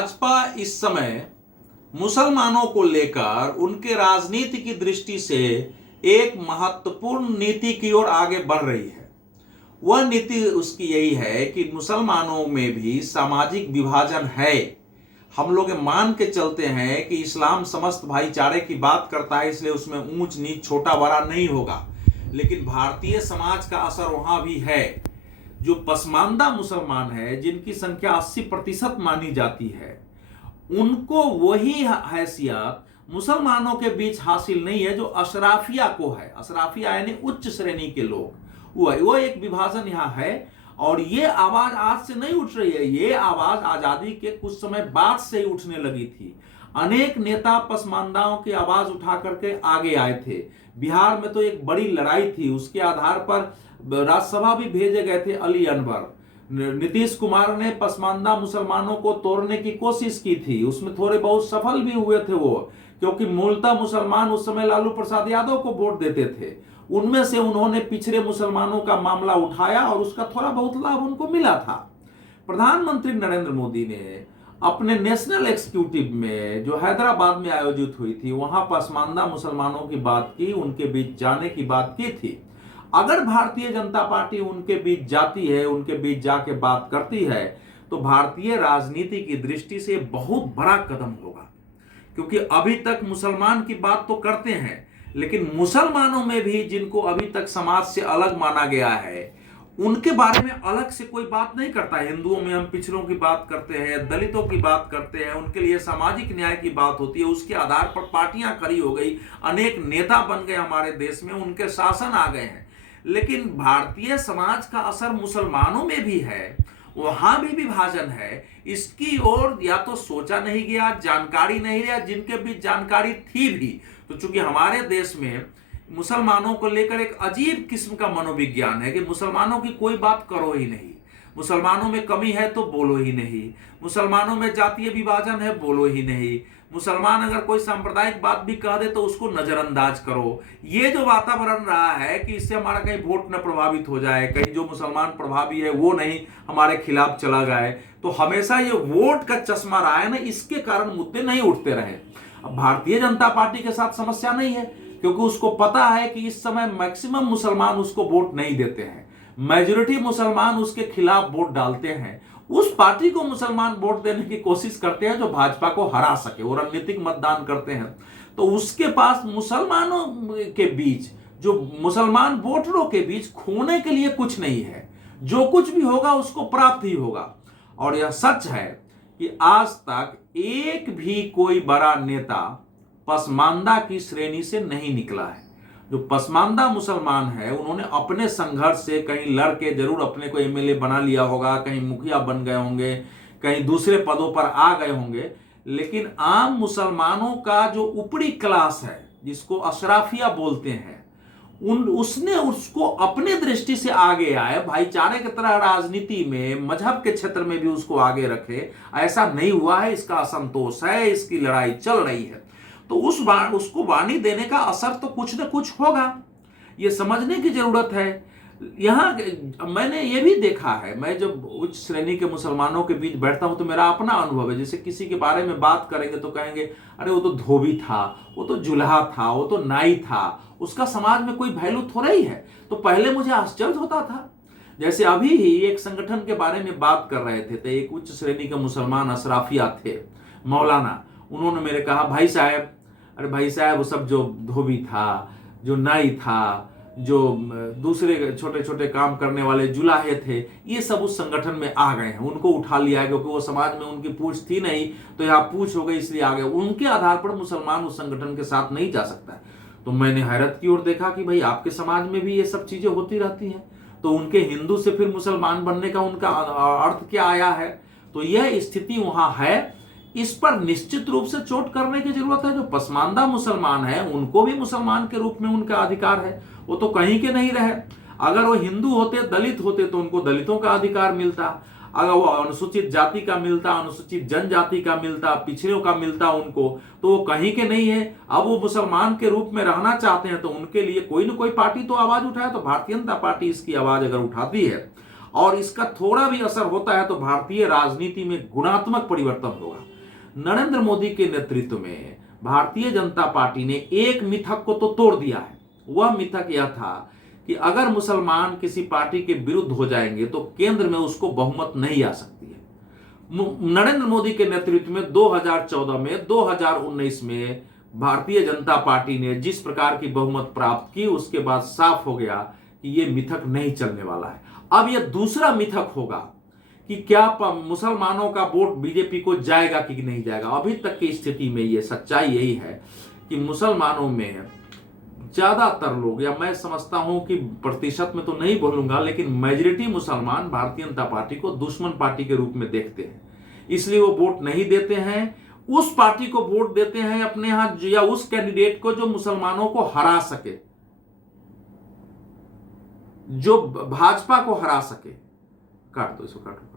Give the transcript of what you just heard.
भाजपा इस समय मुसलमानों को लेकर उनके राजनीति की दृष्टि से एक महत्वपूर्ण नीति की ओर आगे बढ़ रही है। वह नीति उसकी यही है कि मुसलमानों में भी सामाजिक विभाजन है। हम लोग मान के चलते हैं कि इस्लाम समस्त भाईचारे की बात करता है, इसलिए उसमें ऊंच नीच छोटा बड़ा नहीं होगा, लेकिन भारतीय समाज का असर वहां भी है। जो पसमानदा मुसलमान है, जिनकी संख्या 80% मानी जाती है, उनको वही हैसियत मुसलमानों के बीच हासिल नहीं है जो अशराफिया को है। अशराफिया यानी उच्च श्रेणी के लोग, वो एक विभाजन यहाँ है। और ये आवाज आज से नहीं उठ रही है, ये आवाज आजादी के कुछ समय बाद से ही उठने लगी थी। अनेक नेता पसमानदाओं की आवाज उठा करके आगे आए थे। बिहार में तो एक बड़ी लड़ाई थी, उसके आधार पर राज्यसभा भी भेजे गए थे अली अनवर। नीतीश कुमार ने पसमानदा मुसलमानों को तोड़ने की कोशिश की थी, उसमें थोड़े बहुत सफल भी हुए थे वो, क्योंकि मूलतः मुसलमान उस समय लालू प्रसाद यादव को वोट देते थे। उनमें से उन्होंने पिछड़े मुसलमानों का मामला उठाया और उसका थोड़ा बहुत लाभ उनको मिला था। प्रधानमंत्री नरेंद्र मोदी ने अपने नेशनल एग्जीक्यूटिव में जो हैदराबाद में आयोजित हुई थी, वहां पसमानदा मुसलमानों की बात की, उनके बीच जाने की बात की थी। अगर भारतीय जनता पार्टी उनके बीच जाती है, उनके बीच जाके बात करती है, तो भारतीय राजनीति की दृष्टि से बहुत बड़ा कदम होगा। क्योंकि अभी तक मुसलमान की बात तो करते हैं, लेकिन मुसलमानों में भी जिनको अभी तक समाज से अलग माना गया है, उनके बारे में अलग से कोई बात नहीं करता। हिंदुओं में हम पिछड़ों की बात करते हैं, दलितों की बात करते हैं, उनके लिए सामाजिक न्याय की बात होती है, उसके आधार पर पार्टियां खड़ी हो गई, अनेक नेता बन गए हमारे देश में, उनके शासन आ गए हैं। लेकिन भारतीय समाज का असर मुसलमानों में भी है, वहां भी विभाजन है। इसकी ओर या तो सोचा नहीं गया, जानकारी नहीं रहा, जिनके बीच जानकारी थी भी, तो चूंकि हमारे देश में मुसलमानों को लेकर एक अजीब किस्म का मनोविज्ञान है कि मुसलमानों की कोई बात करो ही नहीं, मुसलमानों में कमी है तो बोलो ही नहीं, मुसलमानों में जातीय विभाजन है बोलो ही नहीं, मुसलमान अगर कोई सांप्रदायिक बात भी कह दे तो उसको नजरअंदाज करो। ये जो वातावरण रहा है कि इससे हमारा कहीं वोट न प्रभावित हो जाए, कहीं जो मुसलमान प्रभावी है वो नहीं हमारे खिलाफ चला जाए, तो हमेशा ये वोट का चश्मा रहा है ना, इसके कारण मुद्दे नहीं उठते रहे। अब भारतीय जनता पार्टी के साथ समस्या नहीं है, क्योंकि उसको पता है कि इस समय मैक्सिमम मुसलमान उसको वोट नहीं देते हैं, मेजॉरिटी मुसलमान उसके खिलाफ वोट डालते हैं। उस पार्टी को मुसलमान वोट देने की कोशिश करते हैं जो भाजपा को हरा सके, वो रणनीतिक मतदान करते हैं। तो उसके पास मुसलमानों के बीच, जो मुसलमान वोटरों के बीच खोने के लिए कुछ नहीं है। जो कुछ भी होगा उसको प्राप्त ही होगा। और यह सच है कि आज तक एक भी कोई बड़ा नेता पसमानदा की श्रेणी से नहीं निकला है। जो पसमानदा मुसलमान है, उन्होंने अपने संघर्ष से कहीं लड़के जरूर अपने को एमएलए बना लिया होगा, कहीं मुखिया बन गए होंगे, कहीं दूसरे पदों पर आ गए होंगे, लेकिन आम मुसलमानों का जो ऊपरी क्लास है, जिसको अशराफिया बोलते हैं, उसने उसको अपने दृष्टि से आगे आए, भाईचारे की तरह राजनीति में, मजहब के क्षेत्र में भी उसको आगे रखे। ऐसा नहीं हुआ है, इसका असंतोष है, इसकी लड़ाई चल रही है। तो उसको वाणी देने का असर तो कुछ न कुछ होगा, ये समझने की जरूरत है। यहां मैंने ये भी देखा है, मैं जब उच्च श्रेणी के मुसलमानों के बीच बैठता हूं तो मेरा अपना अनुभव है। जैसे किसी के बारे में बात करेंगे तो कहेंगे अरे वो तो धोबी था, वो तो जुल्हा था, वो तो नाई था, उसका समाज में कोई वैल्यू थोड़ा ही है। तो पहले मुझे आश्चर्य होता था। जैसे अभी ही एक संगठन के बारे में बात कर रहे थे, तो एक उच्च श्रेणी के मुसलमान अशराफिया थे, मौलाना, उन्होंने मेरे कहा भाई साहब, अरे भाई साहब वो सब जो धोबी था, जो नाई था, जो दूसरे छोटे छोटे काम करने वाले जुलाहे थे, ये सब उस संगठन में आ गए हैं, उनको उठा लिया है, क्योंकि वो समाज में उनकी पूछ थी नहीं, तो यहाँ पूछ हो गई इसलिए आ गए। उनके आधार पर मुसलमान उस संगठन के साथ नहीं जा सकता है। तो मैंने हैरत की ओर देखा कि भाई आपके समाज में भी ये सब चीजें होती रहती हैं, तो उनके हिंदू से फिर मुसलमान बनने का उनका अर्थ क्या आया है? तो यह स्थिति वहां है। इस पर निश्चित रूप से चोट करने की जरूरत है। जो पसमानदा मुसलमान है, उनको भी मुसलमान के रूप में उनका अधिकार है, वो तो कहीं के नहीं रहे। अगर वो हिंदू होते, दलित होते, तो उनको दलितों का अधिकार मिलता। अगर वो अनुसूचित जाति का मिलता, अनुसूचित जनजाति का मिलता, पिछड़ों का मिलता उनको, तो वो कहीं के नहीं है। अब वो मुसलमान के रूप में रहना चाहते हैं, तो उनके लिए कोई ना कोई पार्टी तो आवाज उठाए। तो भारतीय जनता पार्टी इसकी आवाज अगर उठाती है और इसका थोड़ा भी असर होता है तो भारतीय राजनीति में गुणात्मक परिवर्तन होगा। नरेंद्र मोदी के नेतृत्व में भारतीय जनता पार्टी ने एक मिथक को तो तोड़ दिया है। वह मिथक यह था कि अगर मुसलमान किसी पार्टी के विरुद्ध हो जाएंगे तो केंद्र में उसको बहुमत नहीं आ सकती है। नरेंद्र मोदी के नेतृत्व में 2014 में 2019 में भारतीय जनता पार्टी ने जिस प्रकार की बहुमत प्राप्त की, उसके बाद साफ हो गया कि यह मिथक नहीं चलने वाला है। अब यह दूसरा मिथक होगा कि क्या मुसलमानों का वोट बीजेपी को जाएगा कि नहीं जाएगा। अभी तक की स्थिति में यह सच्चाई यही है कि मुसलमानों में ज्यादातर लोग, या मैं समझता हूं कि प्रतिशत में तो नहीं बोलूंगा, लेकिन मेजॉरिटी मुसलमान भारतीय जनता पार्टी को दुश्मन पार्टी के रूप में देखते हैं। इसलिए वो वोट नहीं देते हैं, उस पार्टी को वोट देते हैं अपने यहां, या उस कैंडिडेट को जो मुसलमानों को हरा सके, जो भाजपा को हरा सके। काट दो इसको, काट दो।